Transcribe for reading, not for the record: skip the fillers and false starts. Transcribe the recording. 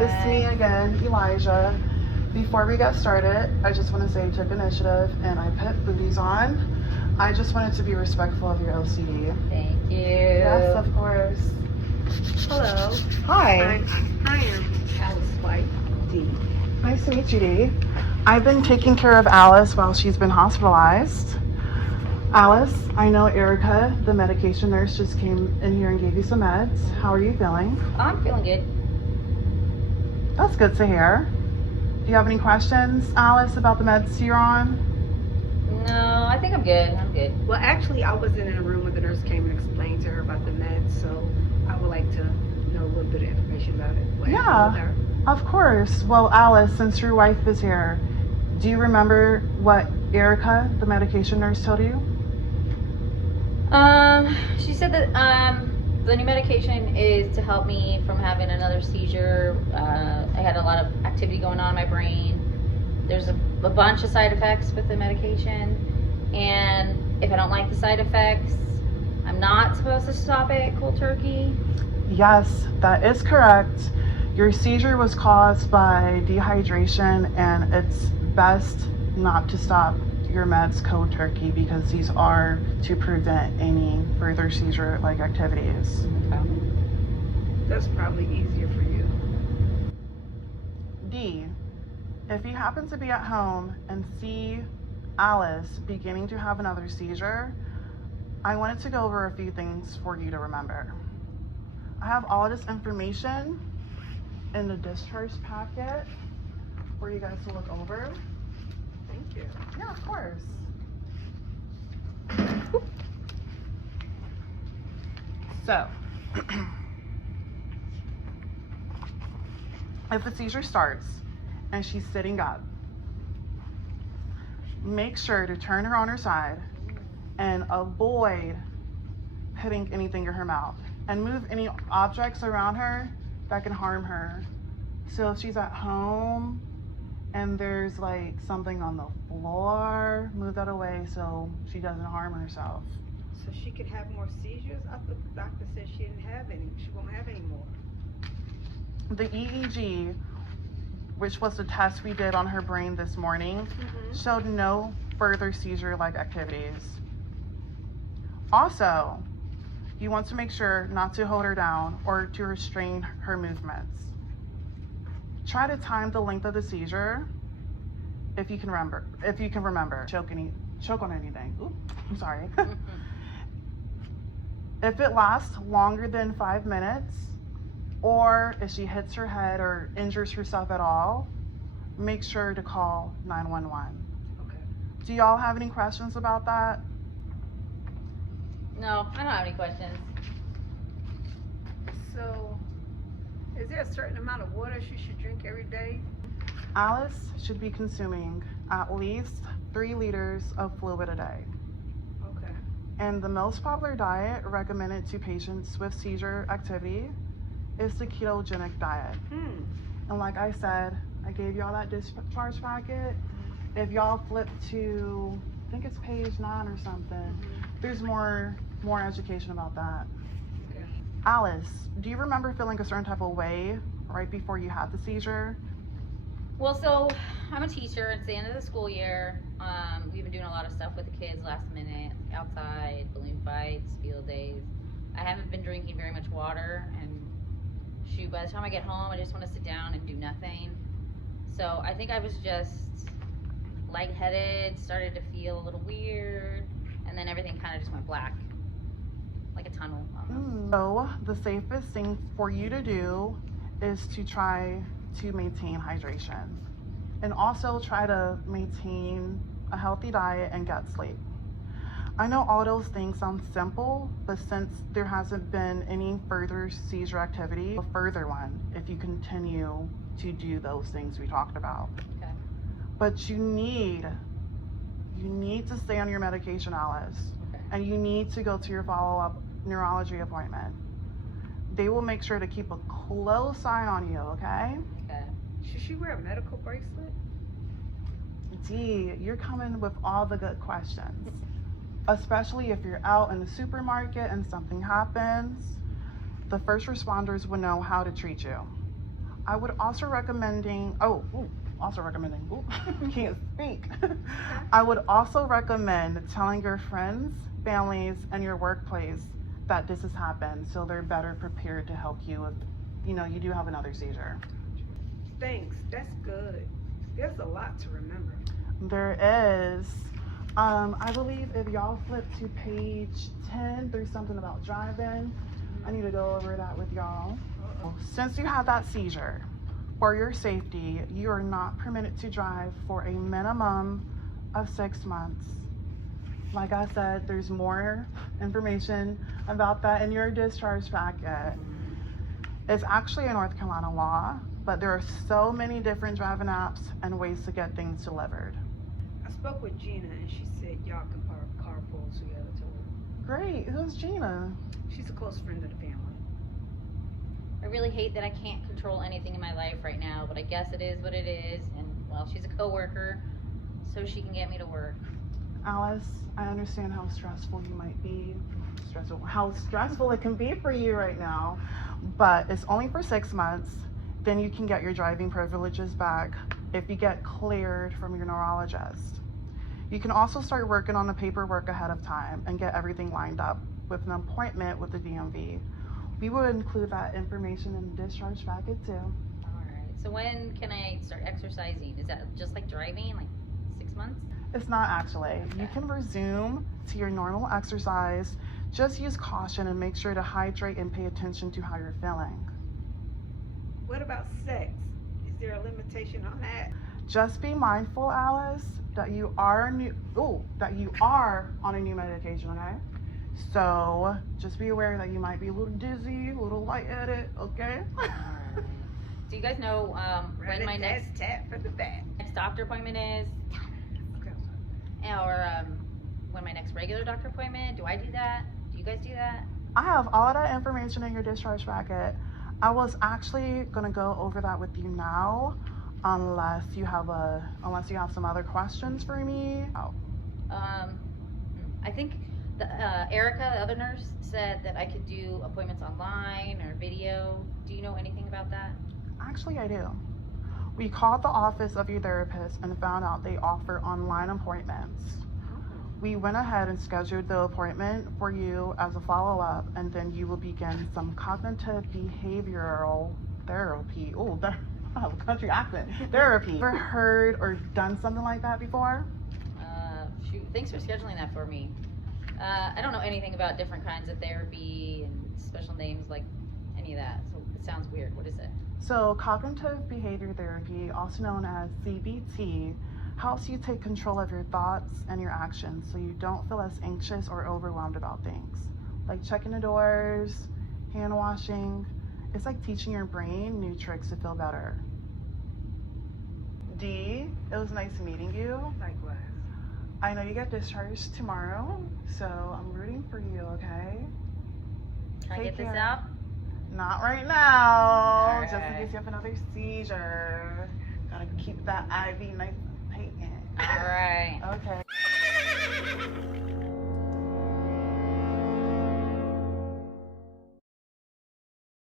It's me again, Elijah. Before we get started, I just want to say I took initiative and I put booties on. I just wanted to be respectful of your OCD. Thank you. Yes, of course. Hello. Hi. I am Alice White, D. Nice to meet you, Dee. I've been taking care of Alice while she's been hospitalized. Alice, I know Erica, the medication nurse, just came in here and gave you some meds. How are you feeling? I'm feeling good. That's good to hear. Do you have any questions, Alice, about the meds you're on? No, I think I'm good. I'm good. Well, actually, I wasn't in a room when the nurse came and explained to her about the meds, so I would like to know a little bit of information about it. What happened with her? Of course. Well, Alice, since your wife is here, do you remember what Erica, the medication nurse, told you? She said that the new medication is to help me from having another seizure. I had a lot of activity going on in my brain. There's a bunch of side effects with the medication, and if I don't like the side effects, I'm not supposed to stop it cold turkey. Yes, that is correct. Your seizure was caused by dehydration, and it's best not to stop your meds cold turkey because these are to prevent any further seizure-like activities. That's probably easier for you. D, if you happen to be at home and see Alice beginning to have another seizure, I wanted to go over a few things for you to remember. I have all of this information in the discharge packet for you guys to look over. Thank you. Yeah, of course. So, if the seizure starts and she's sitting up, make sure to turn her on her side and avoid putting anything in her mouth and move any objects around her that can harm her. So if she's at home and there's like something on the floor, move that away so she doesn't harm herself. So she could have more seizures? I thought the doctor said she didn't have any. She won't have any more. The EEG, which was the test we did on her brain this morning, showed no further seizure-like activities. Also, you want to make sure not to hold her down or to restrain her movements. Try to time the length of the seizure if you can remember. Choke on anything. Ooh, I'm sorry. If it lasts longer than 5 minutes, or if she hits her head or injures herself at all, make sure to call 911. Okay. Do y'all have any questions about that? No, I don't have any questions. So, is there a certain amount of water she should drink every day? Alice should be consuming at least 3 liters of fluid a day. Okay. And the most popular diet recommended to patients with seizure activity is the ketogenic diet. And like I said, I gave y'all that discharge packet. If y'all flip to, I think it's page 9 or something, there's more education about that. Okay. Alice, do you remember feeling a certain type of way right before you had the seizure? Well, so I'm a teacher. It's the end of the school year. We've been doing a lot of stuff with the kids last minute, outside, balloon fights, field days. I haven't been drinking very much water, and shoot, by the time I get home, I just want to sit down and do nothing. So I think I was just lightheaded, started to feel a little weird, and then everything kind of just went black, like a tunnel almost. So the safest thing for you to do is to try to maintain hydration and also try to maintain a healthy diet and get sleep. I know all those things sound simple, but since there hasn't been any further seizure activity, a further one if you continue to do those things we talked about. Okay. But you need to stay on your medication, Alice. Okay. And you need to go to your follow-up neurology appointment. They will make sure to keep a close eye on you, okay? Okay. Should she wear a medical bracelet? Dee, you're coming with all the good questions. Especially if you're out in the supermarket and something happens, the first responders will know how to treat you. I would also recommending, can't speak. I would also recommend telling your friends, families, and your workplace that this has happened so they're better prepared to help you if, you do have another seizure. Thanks. That's good. There's a lot to remember. There is. I believe if y'all flip to page 10, there's something about driving. I need to go over that with y'all. Since you had that seizure, for your safety, you are not permitted to drive for a minimum of 6 months. Like I said, there's more information about that in your discharge packet. It's actually a North Carolina law, but there are so many different driving apps and ways to get things delivered. I spoke with Gina and she said y'all can carpool together too. Great. Who's Gina? She's a close friend of the family. I really hate that I can't control anything in my life right now, but I guess it is what it is. And well, she's a coworker, so she can get me to work. Alice, I understand how stressful you might be. How stressful it can be for you right now. But it's only for 6 months. Then you can get your driving privileges back if you get cleared from your neurologist. You can also start working on the paperwork ahead of time and get everything lined up with an appointment with the DMV. We will include that information in the discharge packet too. All right. So when can I start exercising? Is that just like driving, like 6 months? It's not actually. You can resume to your normal exercise. Just use caution and make sure to hydrate and pay attention to how you're feeling. What about sex? Is there a limitation on that? Just be mindful, Alice, that you are on a new medication, okay? So just be aware that you might be a little dizzy, a little lightheaded, okay? Alright. Do you guys know when my next tap for the back. doctor appointment is? Okay. Or when my next regular doctor appointment? Do I do that? Do you guys do that? I have all that information in your discharge packet. I was actually gonna go over that with you now, unless you have some other questions for me. I think Erica, the other nurse, said that I could do appointments online or video. Do you know anything about that? Actually, I do. We called the office of your therapist and found out they offer online appointments. We went ahead and scheduled the appointment for you as a follow-up, and then you will begin some cognitive behavioral therapy. Oh, I have a country accent. Therapy. Ever heard or done something like that before? Shoot, thanks for scheduling that for me. I don't know anything about different kinds of therapy and special names like any of that, so it sounds weird. What is it? So, cognitive behavior therapy, also known as CBT, helps you take control of your thoughts and your actions so you don't feel as anxious or overwhelmed about things. Like checking the doors, hand washing. It's like teaching your brain new tricks to feel better. Dee, it was nice meeting you. Likewise. I know you get discharged tomorrow, so I'm rooting for you, okay? Can I Take get this care. out? Not right now, All just in right. case you have another seizure. Gotta keep that IV nice and patent. All right. Okay.